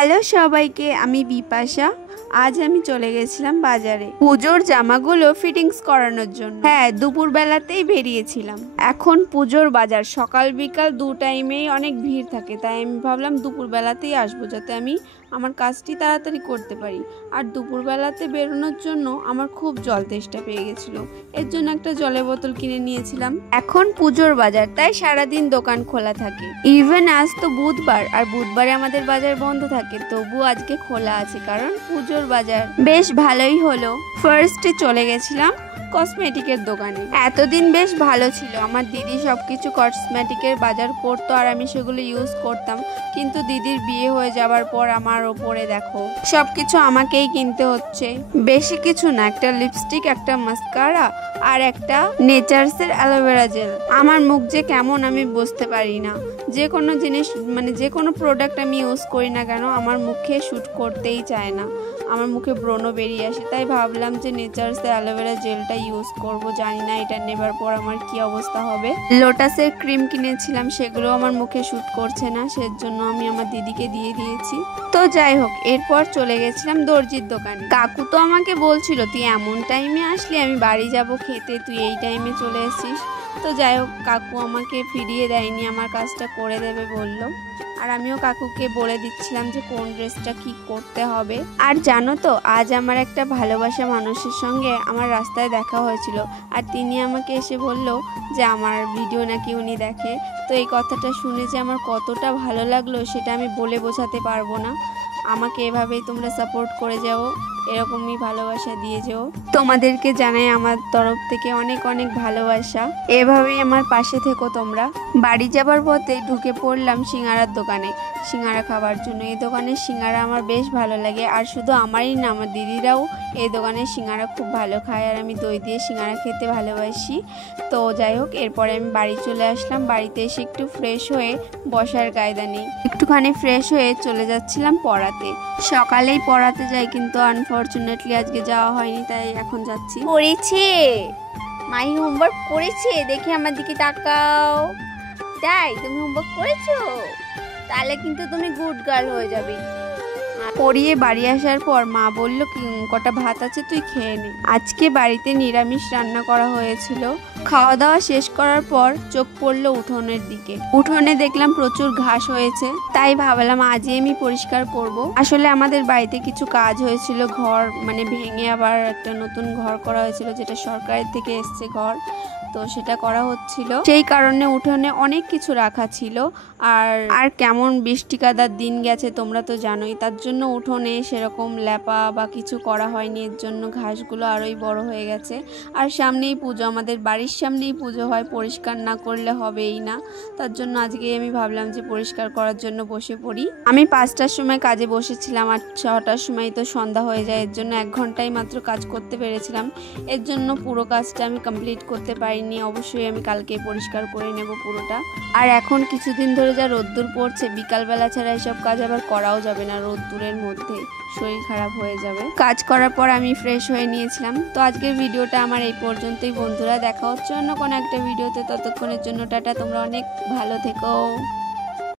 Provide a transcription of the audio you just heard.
Hello সবাইকে, আমি বিপাশা। আজ আমি চলে গেছিলাম বাজারে পুজোর জামাগুলো ফিটিংস করানোর জন্য। হ্যাঁ, দুপুরবেলাতেই বেরিয়েছিলাম। এখন পুজোর বাজার সকাল বিকাল দু টাইমেই অনেক ভিড় থাকে, তাই আমি ভাবলাম দুপুরবেলাতেই আসবো, যাতে আমি আমার কাজটি তাড়াতাড়ি করতে পারি। আর দুপুরবেলাতে বেরোনোর জন্য আমার খুব জল তেষ্টা পেয়ে গেছিলো, এর জন্য একটা জলের বোতল কিনে নিয়েছিলাম। এখন পুজোর বাজার, তাই সারাদিন দোকান খোলা থাকে। ইভেন আজ তো বুধবার, আর বুধবারে আমাদের বাজার বন্ধ থাকে, তবু আজকে খোলা আছে কারণ পুজোর বাজার। বেশ ভালোই হলো। ফার্স্টে চলে গেছিলাম কসমেটিকের দোকানে। এতদিন বেশ ভালো ছিল, আমার দিদি সবকিছু কসমেটিকের বাজার করতো আর আমি সেগুলো ইউজ করতাম, কিন্তু দিদির বিয়ে হয়ে যাবার পর আমার ওপরে দেখো সবকিছু আমাকেই কিনতে হচ্ছে। বেশি কিছু না, একটা লিপস্টিক, একটা মাস্কারা আর একটা নেচার্সের অ্যালোভেরা জেল। আমার মুখ যে কেমন আমি বুঝতে পারি না, যে কোনো জিনিস যে কোনো প্রোডাক্ট আমি ইউজ করি না কেন আমার মুখে শ্যুট করতেই চায় না, আমার মুখে ব্রণ বেরিয়ে আসে। তাই ভাবলাম যে নেচার্সের অ্যালোভেরা জেলটা ইউজ করব। জানি না এটা নেবার পর আমার কি অবস্থা হবে। লোটাসের ক্রিম কিনেছিলাম, সেগুলো আমার মুখে শ্যুট করছে না, সেজন্য আমি আমার দিদিকে দিয়ে দিয়েছি। তো যাই হোক, এরপর চলে গেছিলাম দর্জির দোকানে। কাকু তো আমাকে বলছিল তুই এমন টাইমে আসলি, আমি বাড়ি যাব খেতে, তুই এই টাইমে চলে এসেছিস। তো যাই হোক, কাকু আমাকে ফিরিয়ে দেয়নি, আমার কাজটা করে দেবে বলল। আর আমিও কাকুকে বলে দিচ্ছিলাম যে কোন ড্রেসটা কি করতে হবে। আর জানো তো, আজ আমার একটা ভালোবাসা মানুষের সঙ্গে আমার রাস্তায় দেখা হয়েছিল, আর তিনি আমাকে এসে বলল যে আমার ভিডিও নাকি উনি দেখে। তো এই কথাটা শুনে যে আমার কতটা ভালো লাগলো সেটা আমি বলে বোঝাতে পারবো না। আমাকে এভাবেই তোমরা সাপোর্ট করে যাও, এরকমই ভালোবাসা দিয়ে যাও। তোমাদেরকে জানাই আমার তরফ থেকে অনেক অনেক ভালোবাসা, এভাবেই আমার পাশে থেকো তোমরা। বাড়ি যাবার পথে ঢুকে পড়লাম সিঙ্গারার দোকানে সিঙ্গারা খাবার জন্য। এই দোকানের সিঙ্গারা আমার বেশ ভালো লাগে, আর শুধু আমারই না, আমার দিদিরাও এই দোকানের সিঙ্গারা খুব ভালো খায়, আর আমি দই দিয়ে সিঙ্গারা খেতে ভালোবাসি। তো যাই হোক, এরপরে আমি বাড়ি চলে আসলাম। বাড়িতে এসে একটু ফ্রেশ হয়ে বসার কায়দা নেই, একটুখানি ফ্রেশ হয়ে চলে যাচ্ছিলাম পড়াতে। সকালেই পড়াতে যাই, কিন্তু আনফরচুনেটলি আজকে যাওয়া হয়নি, তাই এখন যাচ্ছি। পড়েছে মাই, হোমওয়ার্ক করেছে? দেখি আমার দিকে তাকাও। তাই তুমি হোমওয়ার্ক করেছো? তাহলে কিন্তু তুমি গুড গার্ল হয়ে যাবে। পড়িয়ে বাড়ি আসার পর মা বলল কটা ভাত আছে, তুই খেয়ে নে। আজকে বাড়িতে নিরামিষ রান্না করা হয়েছিল। খাওয়া দাওয়া শেষ করার পর চোখ পড়লো উঠোনের দিকে। উঠোনে দেখলাম প্রচুর ঘাস হয়েছে, তাই ভাবলাম আজই আমি পরিষ্কার করব। আসলে আমাদের বাড়িতে কিছু কাজ হয়েছিল, ঘর ভেঙে আবার একটা নতুন ঘর করা হয়েছিল, যেটা সরকারের থেকে এসছে ঘর, তো সেটা করা হচ্ছিল। সেই কারণে উঠোনে অনেক কিছু রাখা ছিল। আর কেমন বৃষ্টি কাদার দিন গেছে তোমরা তো জানোই, তার জন্য উঠোনে সেরকম ল্যাপা বা কিছু করা হয়নি, এর জন্য ঘাসগুলো আরোই বড় হয়ে গেছে। আর সামনেই পুজো, আমাদের বাড়ির সামনেই পুজো হয়, পরিষ্কার না করলে হবেই না। তার জন্য আজকে আমি ভাবলাম যে পরিষ্কার করার জন্য বসে পড়ি। আমি 5টার সময় কাজে বসেছিলাম, আর 6টার সময় তো সন্ধ্যা হয়ে যায়, এর জন্য 1 ঘন্টাই মাত্র কাজ করতে পেরেছিলাম। এর জন্য পুরো কাজটা আমি কমপ্লিট করতে পারিনি। অবশ্যই আমি কালকে পরিষ্কার করে নেব পুরোটা। আর এখন কিছুদিন ধরে যা রোদ্দুর পড়ছে, বিকালবেলা ছাড়া এসব কাজ আবার করাও যাবে না, রোদ্দুরের মধ্যে শরীর খারাপ হয়ে যাবে। কাজ করার পর আমি ফ্রেশ হয়ে নিয়েছিলাম। তো আজকের ভিডিওটা আমার এই পর্যন্তই বন্ধুরা, দেখা হচ্ছে অন্য কোনো একটা ভিডিওতে। ততক্ষণের জন্য টাটা, তোমরা অনেক ভালো থেকো।